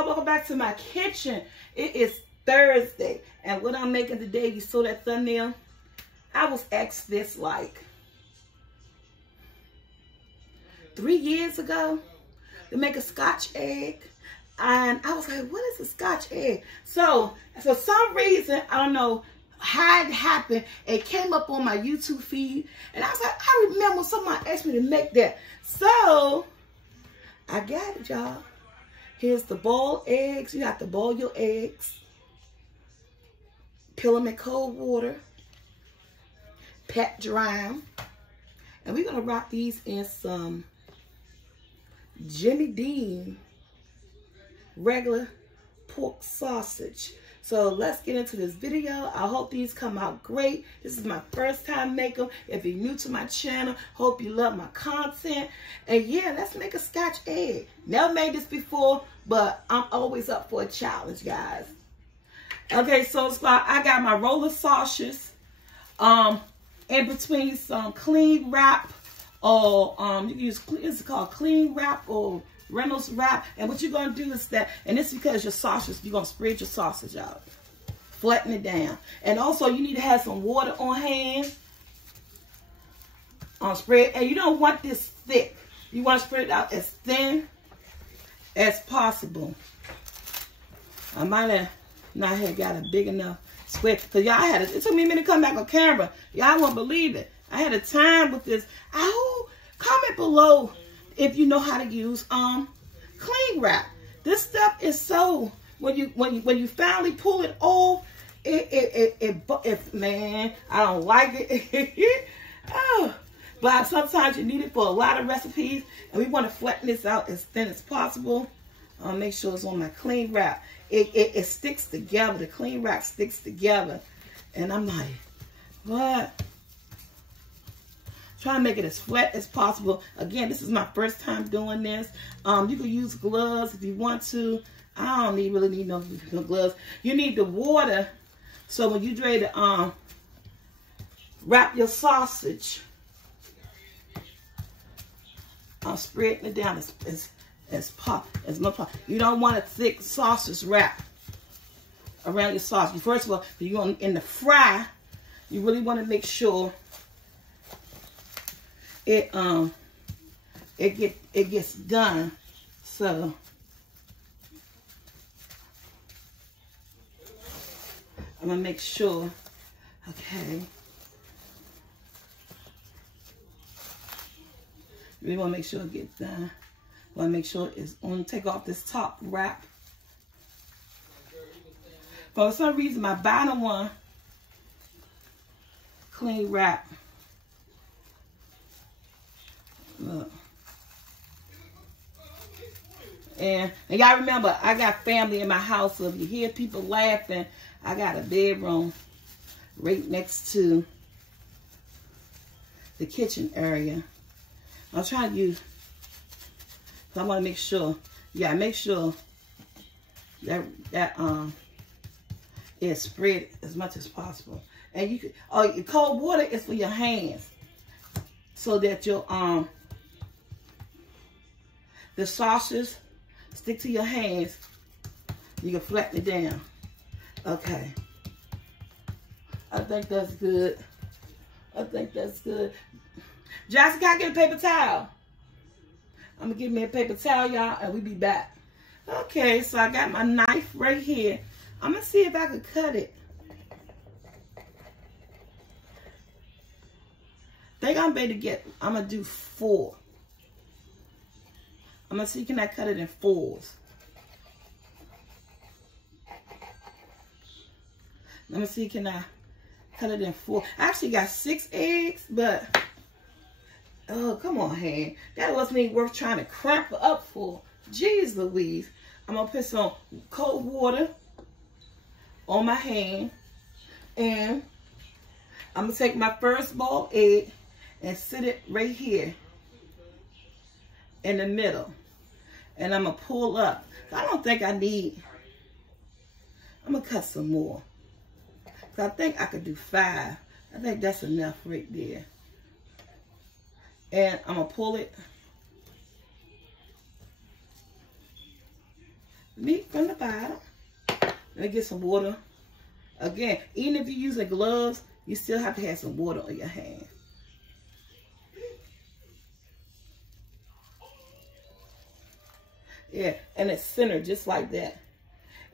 y'all, welcome back to my kitchen. It is Thursday, and what I'm making today, you saw that thumbnail, I was asked this like 3 years ago to make a Scotch egg, and I was like, what is a Scotch egg? So for some reason, I don't know how it happened, it came up on my YouTube feed, and I was like, I remember someone asked me to make that, so I got it, y'all. Here's the boiled eggs. You have to boil your eggs, peel them in cold water, pat dry them, and we're gonna wrap these in some Jimmy Dean regular pork sausage. So let's get into this video. I hope these come out great. This is my first time making them. If you're new to my channel, hope you love my content. And yeah, let's make a Scotch egg. Never made this before, but I'm always up for a challenge, guys. Okay, so I got my roller sausage in between some clean wrap, or you can use, it's called clean wrap or Reynolds wrap. And what you're going to do is that, and this is because your sausage, you're going to spread your sausage out, flatten it down. And also you need to have some water on hand. Spread, and you don't want this thick. You want to spread it out as thin as possible. I might have not have got a big enough spread, because y'all had it took me a minute to come back on camera. Y'all won't believe it. I had a time with this. Comment below if you know how to use cling wrap. This stuff is so, when you finally pull it off, man, I don't like it. Oh, but sometimes you need it for a lot of recipes, and we want to flatten this out as thin as possible. Make sure it's on my cling wrap. It sticks together. The cling wrap sticks together, and I'm like, what? Try to make it as flat as possible. Again, this is my first time doing this. You can use gloves if you want to. I don't really need no gloves. You need the water, so when you're ready to wrap your sausage, I'm spreading it down as much. You don't want a thick sausage wrap around your sausage. First of all, you're going in the fry. You really want to make sure it gets done. So I'm gonna make sure. Okay, we want to make sure it gets done. Want to make sure it's on. Take off this top wrap. For some reason, my bottom one clean wrap. Look. And y'all remember, I got family in my house, so if you hear people laughing, I got a bedroom right next to the kitchen area. I'm trying to use, so I want to make sure, yeah, make sure that it's spread as much as possible. And you can, your cold water is for your hands, so that your the sausage stick to your hands. You can flatten it down. Okay. I think that's good. I think that's good. Johnson, can I get a paper towel? I'm gonna get me a paper towel, y'all, and we'll be back. Okay, so I got my knife right here. I'm gonna see if I can cut it. Think I'm ready to get, I'm gonna do 4. I'm gonna see, can I cut it in 4s? Let me see, can I cut it in 4? I actually got 6 eggs, but, oh, come on, hand. That wasn't even worth trying to cramp up for. Jeez Louise. I'm gonna put some cold water on my hand, and I'm gonna take my first boiled egg and sit it right here in the middle. And I'm gonna pull up. I don't think I need, I'm gonna cut some more. So I think I could do 5. I think that's enough right there. And I'm gonna pull it meat from the bottom. Let me get some water. Again, even if you're using gloves, you still have to have some water on your hand. Yeah, and it's centered just like that.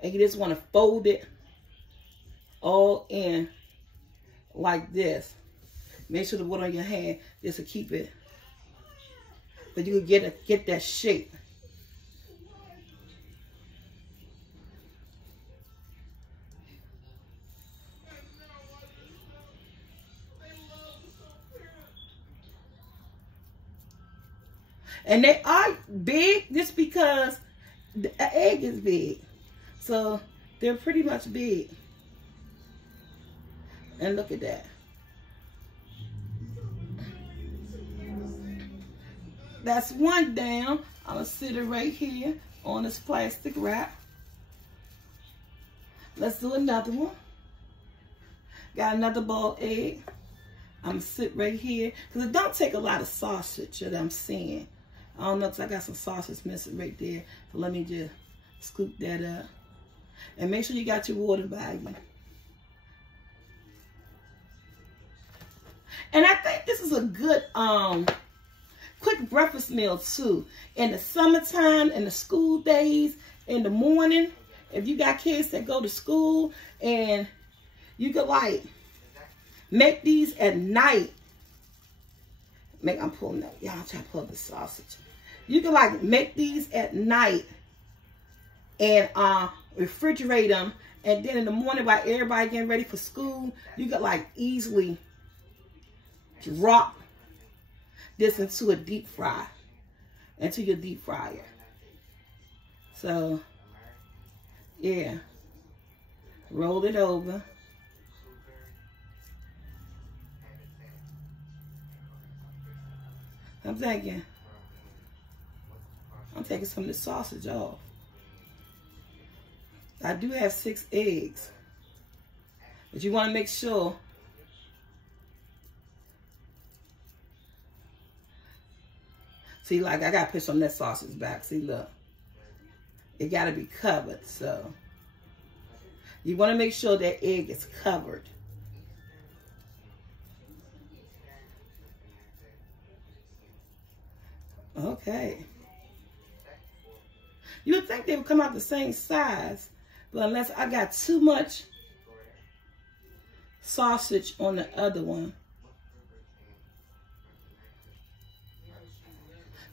And you just want to fold it all in like this. Make sure the water on your hand just to keep it. But you can get that shape. And they are big just because the egg is big. So they're pretty much big. And look at that. That's one down. I'm going to sit it right here on this plastic wrap. Let's do another one. Got another boiled egg. I'm going to sit right here. Because it don't take a lot of sausage that I'm seeing. I don't know, because I got some sausage missing right there. So let me just scoop that up. And make sure you got your water by you. And I think this is a good quick breakfast meal too. In the summertime, in the school days, in the morning. If you got kids that go to school, and you could like make these at night. I'm pulling up. Y'all try to pull up the sausage. You can like make these at night and refrigerate them, and then in the morning while everybody getting ready for school, you could like easily drop this into a deep fry, into your deep fryer. So yeah, roll it over. I'm taking some of the sausage off. I do have 6 eggs, but you want to make sure see, like I gotta put some of that sausage back. See, look, it gotta be covered. So you want to make sure that egg is covered. Okay. You would think they would come out the same size, but unless I got too much sausage on the other one.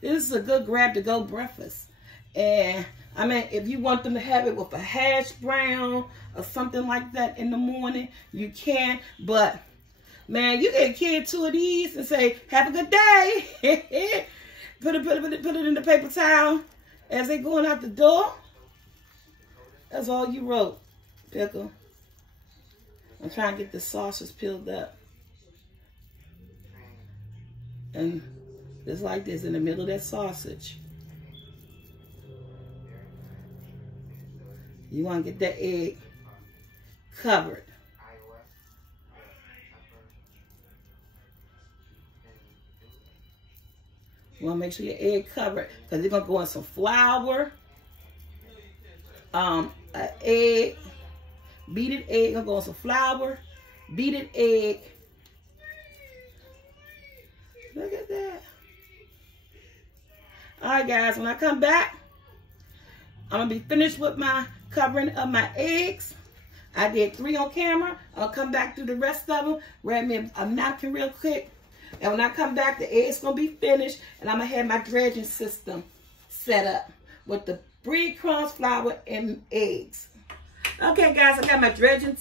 This is a good grab-to-go breakfast. And, I mean, if you want them to have it with a hash brown or something like that in the morning, you can. But, man, you get a kid 2 of these and say, have a good day. Put it in the paper towel as they going out the door. That's all you wrote, Pickle. I'm trying to get the sausage peeled up. And just like this, in the middle of that sausage. You want to get that egg covered. You want to make sure your egg covered, because you're going to go in some flour, an egg, beaten egg, going to go in some flour, beaten egg. Look at that. All right, guys, when I come back, I'm going to be finished with my covering of my eggs. I did 3 on camera. I'll come back through the rest of them, grab me a napkin real quick. And when I come back, the eggs going to be finished. And I'm going to have my dredging system set up with the breadcrumbs, flour, and eggs. Okay, guys, I got my dredging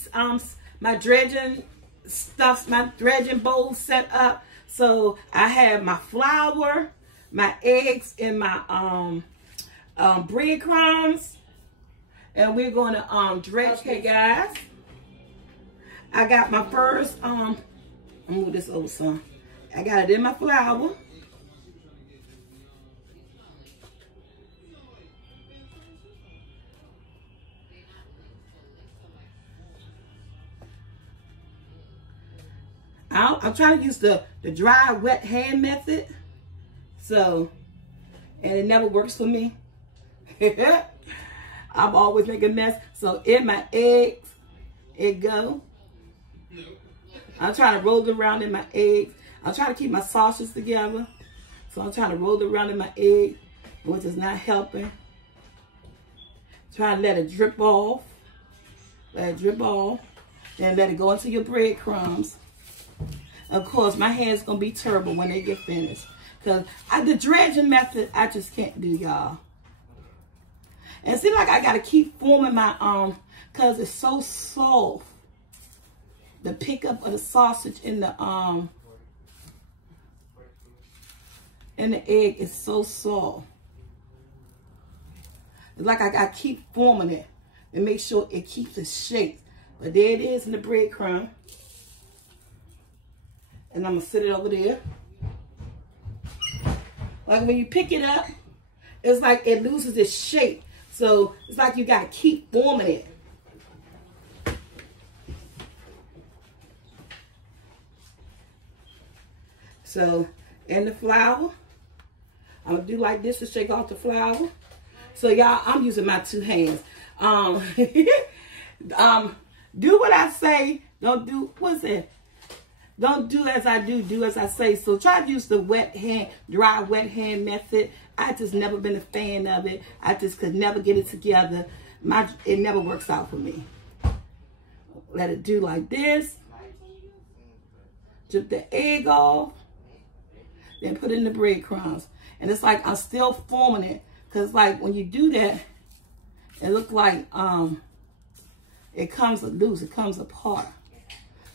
bowl set up. So I have my flour, my eggs, and my breadcrumbs. And we're going to dredge. Okay, guys. I got my first, I'm going to move this over some. I got it in my flour. I'm trying to use the dry, wet hand method. So, and it never works for me. I'm always making a mess. So in my eggs, it go. I'm trying to roll it around in my eggs. I'm trying to keep my sausage together. So I'm trying to roll it around in my egg, which is not helping. Try to let it drip off. Let it drip off. Then let it go into your breadcrumbs. Of course, my hands going to be terrible when they get finished. Because the dredging method, I just can't do, y'all. And it seems like I got to keep forming my, because it's so soft. The pickup of the sausage in the egg is so soft. It's like I got to keep forming it and make sure it keeps its shape. But there it is in the breadcrumb. And I'm going to sit it over there. Like when you pick it up, it's like it loses its shape. So it's like you got to keep forming it. So in the flour, I'm going to do like this to shake off the flour. So y'all, I'm using my 2 hands. Do what I say. Don't do, what's it? Don't do as I do, do as I say. So try to use the wet hand, dry wet hand method. I just never been a fan of it. I just could never get it together. It never works out for me. Let it do like this. Drip the egg off. Then put it in the breadcrumbs. And it's like I'm still forming it. Because like when you do that, it looks like it comes loose. It comes apart.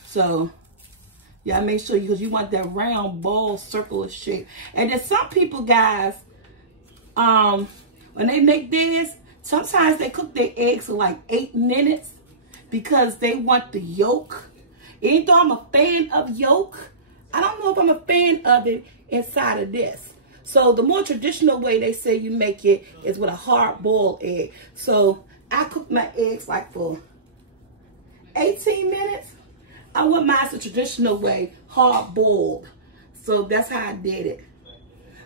So yeah, make sure because you want that round ball circular shape. And then some people, guys, when they make theirs, sometimes they cook their eggs for like 8 minutes because they want the yolk. Even though I'm a fan of yolk, I don't know if I'm a fan of it inside of this. So the more traditional way they say you make it is with a hard-boiled egg. So I cook my eggs like for 18 minutes. I want mine the traditional way, hard-boiled. So that's how I did it.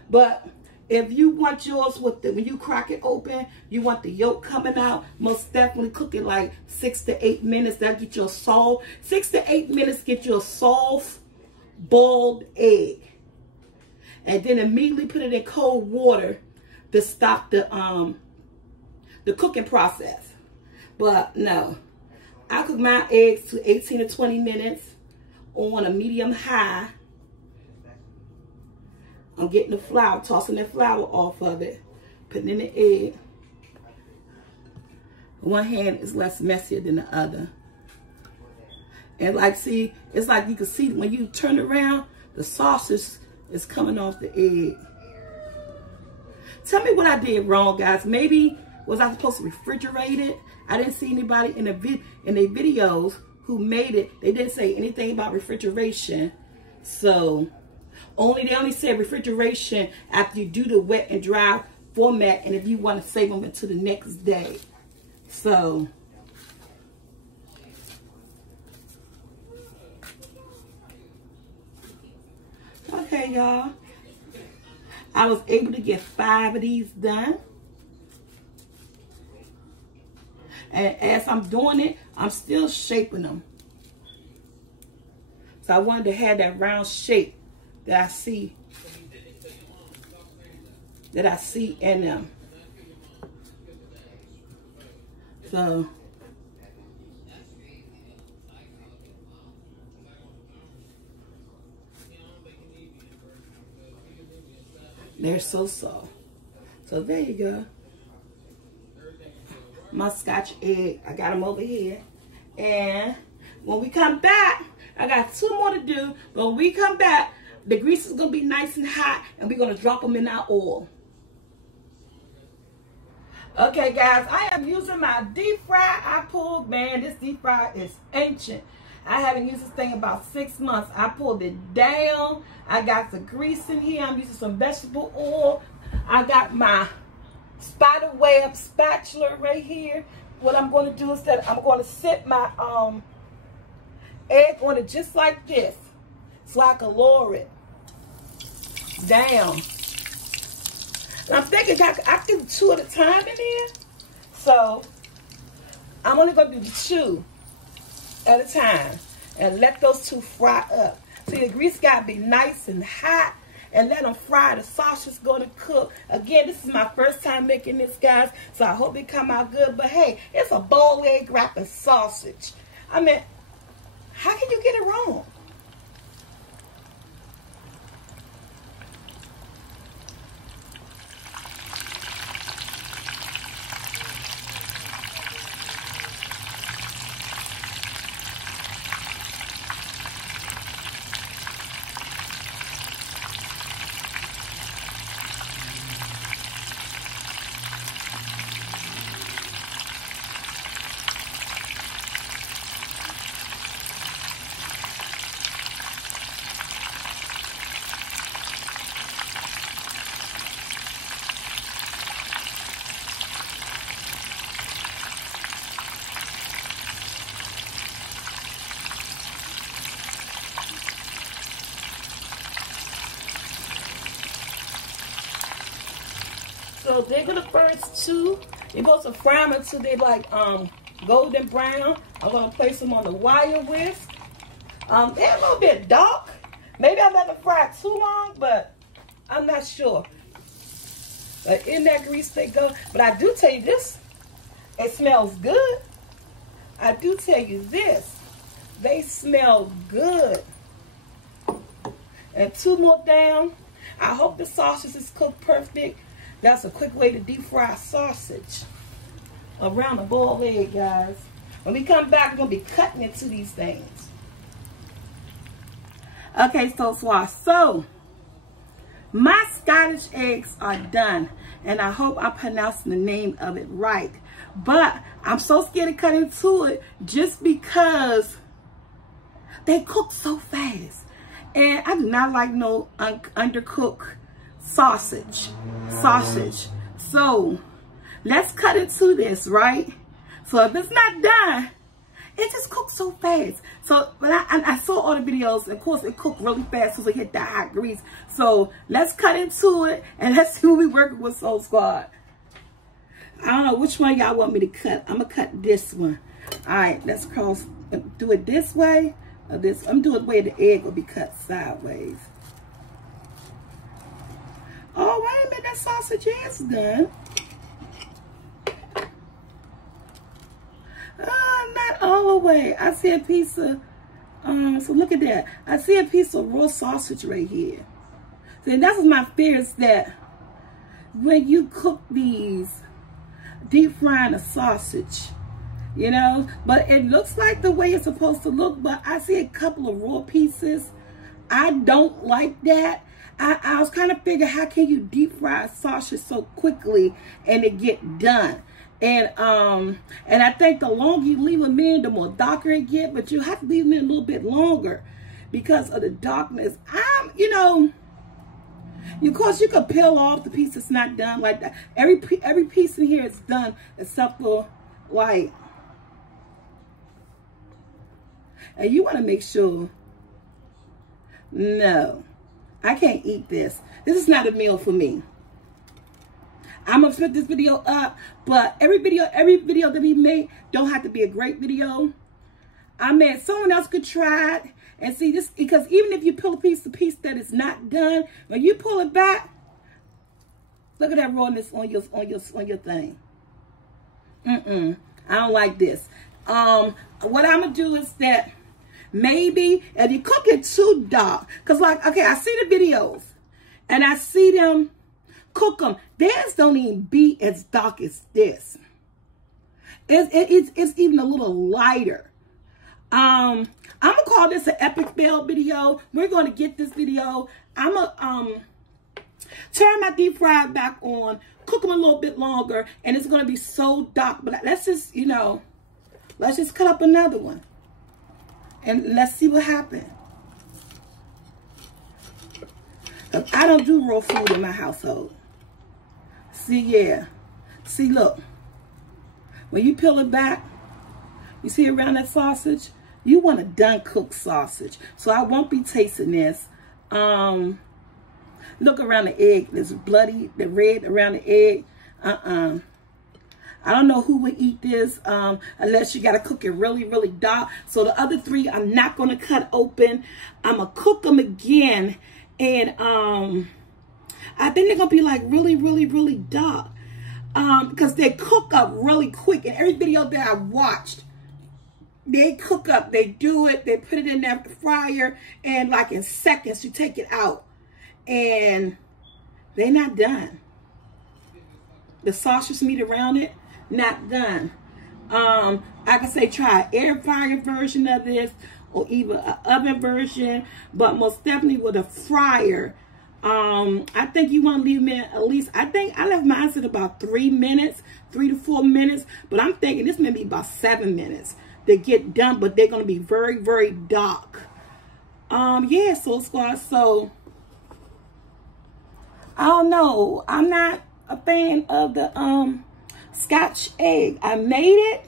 But if you want yours with the, when you crack it open, you want the yolk coming out, most definitely cook it like 6 to 8 minutes. That'll get you a soft, 6 to 8 minutes get you a soft, boiled egg. And then immediately put it in cold water to stop the cooking process. But no, I cook my eggs to 18 to 20 minutes on a medium high. I'm getting the flour, tossing the flour off of it, putting in the egg. One hand is less messier than the other. And like, see, it's like you can see when you turn around, the sausage is coming off the egg. Tell me what I did wrong, guys. Maybe was I supposed to refrigerate it? I didn't see anybody in the videos who made it. They didn't say anything about refrigeration. So they only said refrigeration after you do the wet and dry format, and if you want to save them until the next day. So okay, y'all. I was able to get 5 of these done. And as I'm doing it, I'm still shaping them. So I wanted to have that round shape that I see in them. So they're so soft. So there you go. My Scotch egg, I got them over here. And when we come back, I got 2 more to do. But when we come back, the grease is going to be nice and hot, and we're going to drop them in our oil. Okay, guys, I am using my deep fry I pulled. Man, this deep fry is ancient. I haven't used this thing about 6 months. I pulled it down. I got the grease in here. I'm using some vegetable oil. I got my spiderweb spatula right here. What I'm going to do is that I'm going to set my egg on it just like this, so I can lower it down. And I'm thinking I can do 2 at a time in here. So I'm only going to do 2 at a time and let those 2 fry up. See, the grease got to be nice and hot, and let them fry. The sausage is going to cook. Again, this is my first time making this, guys, so I hope it come out good. But hey, it's a boiled egg wrapped in sausage. I mean, how can you get it wrong? So they're gonna first 2. You're supposed to fry them until they like golden brown. I'm gonna place them on the wire whisk. They're a little bit dark. Maybe I let them fry too long, but I'm not sure. But in that grease they go. But I do tell you this, it smells good. I do tell you this, they smell good. And 2 more down. I hope the sausage is cooked perfect. That's a quick way to deep fry sausage around a boiled egg, guys. When we come back, we're going to be cutting into these things. Okay, so my Scottish eggs are done, and I hope I'm pronouncing the name of it right. But I'm so scared to cut into it just because they cook so fast. And I do not like no undercooked sausage. So let's cut into this, right? So if it's not done, it just cooks so fast. So but I saw all the videos, and of course it cooked really fast as it hit that hot grease. So let's cut into it and let's see what we working with, Soul Squad. I don't know which one y'all want me to cut. I'm gonna cut this one. All right, let's do it this way or this. I'm doing the way the egg will be cut sideways. Oh, wait a minute, that sausage is done. Not all the way. I see a piece of, so look at that. I see a piece of raw sausage right here. So that's my fear, is that when you cook these, deep frying a sausage, you know, but it looks like the way it's supposed to look, but I see a couple of raw pieces. I don't like that. I was kind of figuring, how can you deep fry a sausage so quickly and it get done? And I think the longer you leave them in, the more darker it get, but you have to leave them in a little bit longer because of the darkness. You know, of course you could peel off the piece that's not done like that. Every piece in here is done except for like, and you want to make sure, no, I can't eat this. This is not a meal for me. I'm gonna put this video up, but every video that we make don't have to be a great video. I mean, someone else could try it and see this, because even if you pull a piece that is not done, when you pull it back, look at that rawness on your thing. I don't like this. What I'm gonna do is that maybe if you cook it too dark, because like, okay, I see the videos and I see them cook them. Theirs don't even be as dark as this. It's even a little lighter. I'm gonna call this an epic fail video. We're gonna get this video. I'm gonna turn my deep fry back on, cook them a little bit longer, and it's gonna be so dark. But let's just, you know, let's just cut up another one and let's see what happens. I don't do raw food in my household. See, yeah. See, look. When you peel it back, you see around that sausage? You want a done cooked sausage. So I won't be tasting this. Look around the egg. There's bloody, the red around the egg. I don't know who would eat this unless you got to cook it really, really dark. So the other 3, I'm not going to cut open. I'm going to cook them again. And I think they're going to be like really, really, really dark. Because they cook up really quick. In every video that I watched, they cook up. They do it. They put it in that fryer. And like in seconds, you take it out. And they're not done. The sausage meat around it, not done. I can say try an air fryer version of this or even an oven version, but most definitely with a fryer. I think you want to leave them in at least, I think I left mine at about 3 minutes, 3 to 4 minutes, but I'm thinking this may be about 7 minutes to get done, but they're going to be very, very dark. Yeah, Soul Squad, so I don't know. I'm not a fan of the Scotch egg. I made it.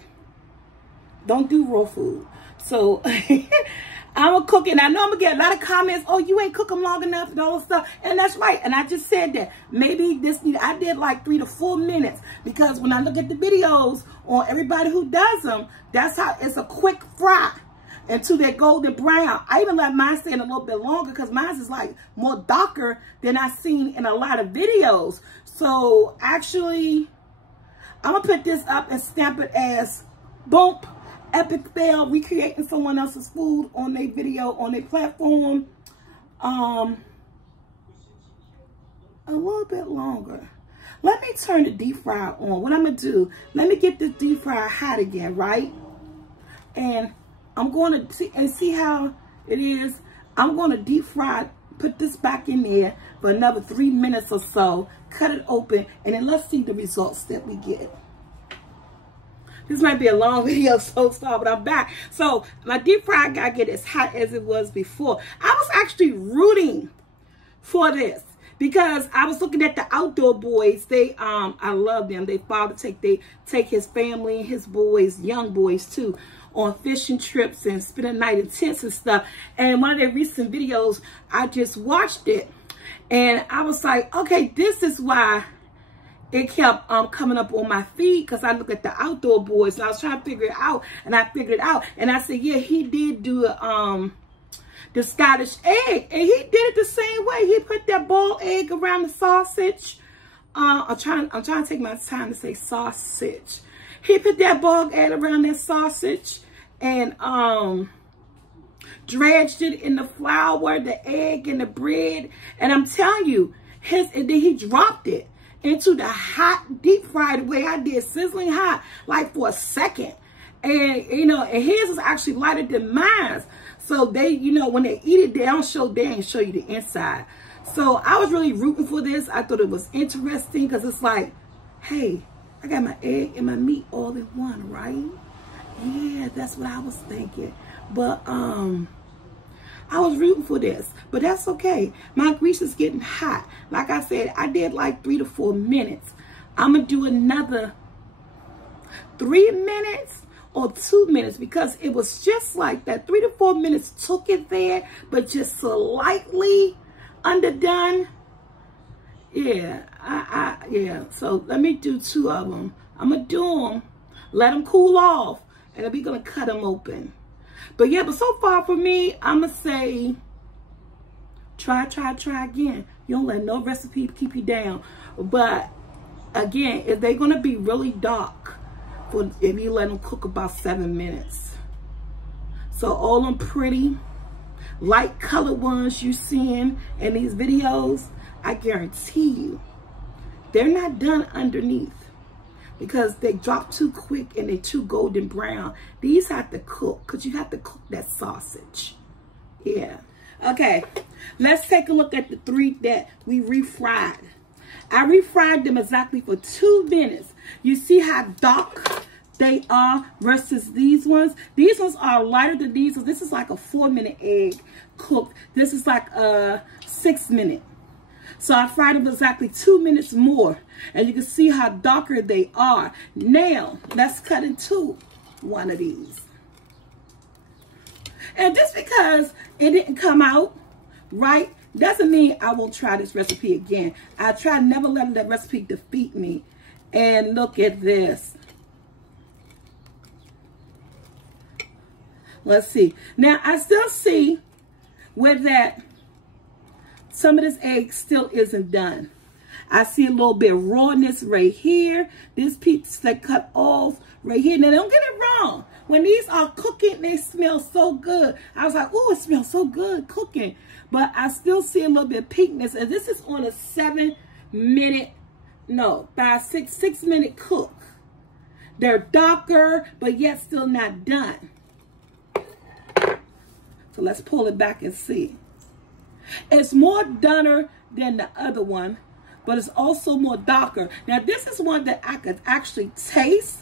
Don't do raw food. So I'm gonna cook it. And I know I'm gonna get a lot of comments. Oh, you ain't cook them long enough and all this stuff. And that's right. And I just said that maybe I did like 3 to 4 minutes, because when I look at the videos on everybody who does them, that's how it's a quick fry until they're golden brown. I even let mine stay in a little bit longer because mine is like more darker than I've seen in a lot of videos. So actually, I'm gonna put this up and stamp it as boom, epic fail, recreating someone else's food on their video, on their platform. A little bit longer. Let me turn the deep fryer on. What I'm gonna do, let me get this deep fryer hot again, right? And I'm going to see how it is. I'm going to deep fry, put this back in there for another 3 minutes or so, cut it open, and then let's see the results that we get. This might be a long video, so sorry, but I'm back. So my deep fry got to get as hot as it was before. I was actually rooting for this because I was looking at the Outdoor Boys. They, I love them. They father take his family and his boys, young boys too, on fishing trips and spend a night in tents and stuff. And one of their recent videos, I just watched it and I was like, okay, this is why it kept coming up on my feed, because I look at the Outdoor Boys and I was trying to figure it out, and I figured it out. And I said, yeah, he did do the Scottish egg, and he did it the same way. He put that boiled egg around the sausage. I'm trying to take my time to say sausage. He put that boiled egg around that sausage and dredged it in the flour, the egg, and the bread. And I'm telling you, and then he dropped it into the hot deep fry the way I did, sizzling hot, like for a second. And, you know, and his is actually lighter than mine. So they, you know, when they eat it, they ain't show you the inside. So I was really rooting for this. I thought it was interesting because it's like, hey, I got my egg and my meat all in one, right? Yeah, that's what I was thinking. But I was rooting for this, but that's okay. My grease is getting hot. Like I said, I did like 3 to 4 minutes. I'm gonna do another 3 minutes or 2 minutes, because it was just like that. 3 to 4 minutes took it there, but just slightly underdone. Yeah, yeah. So let me do 2 of them. I'm gonna do them, let them cool off, and then we're gonna cut them open. But yeah, but so far for me, I'm gonna say try again. You don't let no recipe keep you down. But again, if they're gonna be really dark, if you let them cook about 7 minutes. So all them pretty light colored ones you seeing in these videos, I guarantee you, they're not done underneath, because they drop too quick and they're too golden brown. These have to cook, because you have to cook that sausage. Yeah. Okay, let's take a look at the 3 that we refried. I refried them exactly for 2 minutes. You see how dark they are versus these ones? These ones are lighter than these ones. This is like a 4-minute egg cooked. This is like a 6-minute. So I fried them exactly 2 minutes more. And you can see how darker they are. Now, let's cut into one of these. And just because it didn't come out right, doesn't mean I won't try this recipe again. I try never letting that recipe defeat me. And look at this. Let's see. Now, I still see where that some of this egg still isn't done. I see a little bit of rawness right here. This piece that cut off right here. Now, don't get it wrong. When these are cooking, they smell so good. I was like, oh, it smells so good cooking. But I still see a little bit of pinkness. And this is on a 6-minute cook. They're darker, but yet still not done. So let's pull it back and see. It's more dunner than the other one, but it's also more darker. Now, this is one that I could actually taste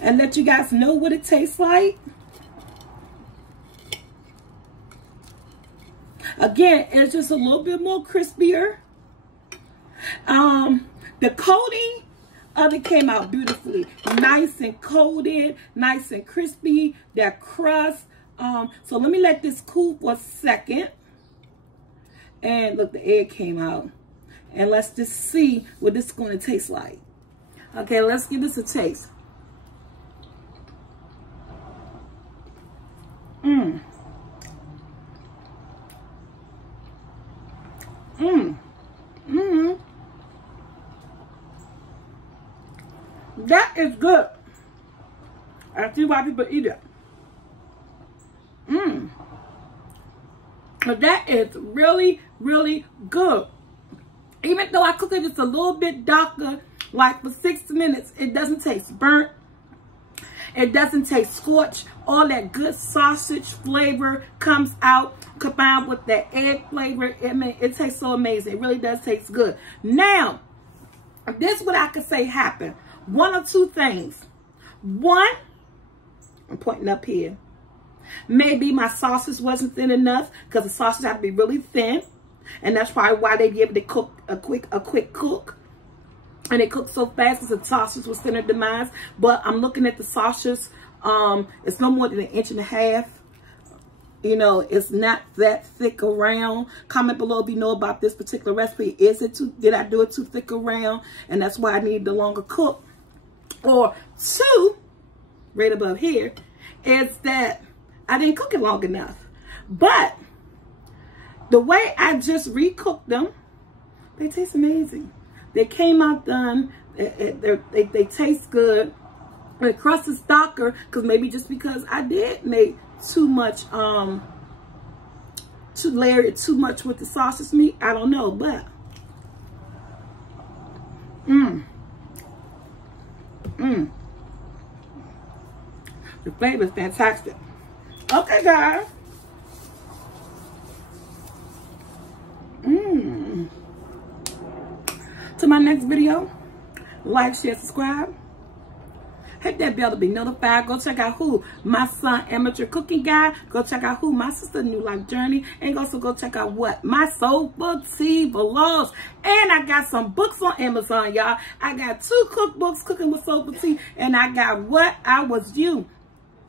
and let you guys know what it tastes like. Again, it's just a little bit more crispier. The coating of it came out beautifully. Nice and coated, nice and crispy, that crust. So let me let this cool for a second. And look, the egg came out. And let's just see what this is going to taste like. Okay, let's give this a taste. That is good. I see why people eat it. That is really, really good. Even though I cook it just a little bit darker, like for 6 minutes, it doesn't taste burnt. It doesn't taste scorched. All that good sausage flavor comes out combined with that egg flavor. It tastes so amazing. It really does taste good. Now, this is what I could say happened. One or two things. One, I'm pointing up here. Maybe my sausage wasn't thin enough because the sausage had to be really thin. And that's probably why they be able to cook a quick cook. And it cooked so fast because the sausage was thinner than mine. But I'm looking at the sausage. It's no more than 1.5 inches. You know, it's not that thick around. Comment below if you know about this particular recipe. Did I do it too thick around? And that's why I need the longer cook. Or two, right above here, is that I didn't cook it long enough. But the way I just recooked them, they taste amazing. They came out done. They taste good. The crust is darker because maybe just because I did make too much, to layer it too much with the sausage meat. I don't know, but the flavor is fantastic. Okay, guys. To my next video, like, share, subscribe. Hit that bell to be notified. Go check out who? My son, Amateur Cooking Guy. Go check out who? My sister, New Life Journey. And also go check out what? My soulfulT vlogs. And I got some books on Amazon, y'all. I got 2 cookbooks, Cooking with soulfulT. And I got What I Was You.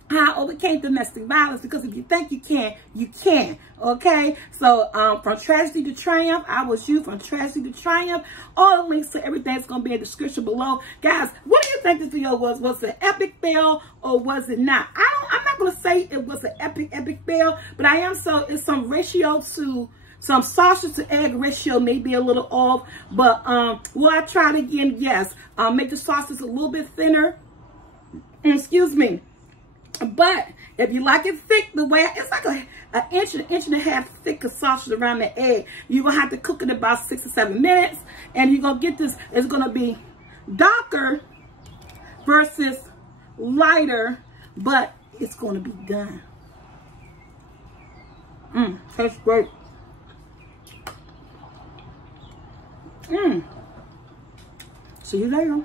How I overcame domestic violence, because if you think you can, you can. Okay, so from tragedy to triumph, I was you. From tragedy to triumph. All the links to everything is going to be in the description below. Guys, what do you think this video was? Was it an epic fail or was it not? I'm not going to say it was an epic fail, but I am so it's some ratio to some sausage to egg ratio may be a little off, but will I try it again? Yes. Make the sausage a little bit thinner. Excuse me. But if you like it thick, the way it's like an inch and a half thick of sausage around the egg, you're gonna have to cook it about 6 to 7 minutes, and you're gonna get this. It's gonna be darker versus lighter, but it's gonna be done. Tastes great. See you later.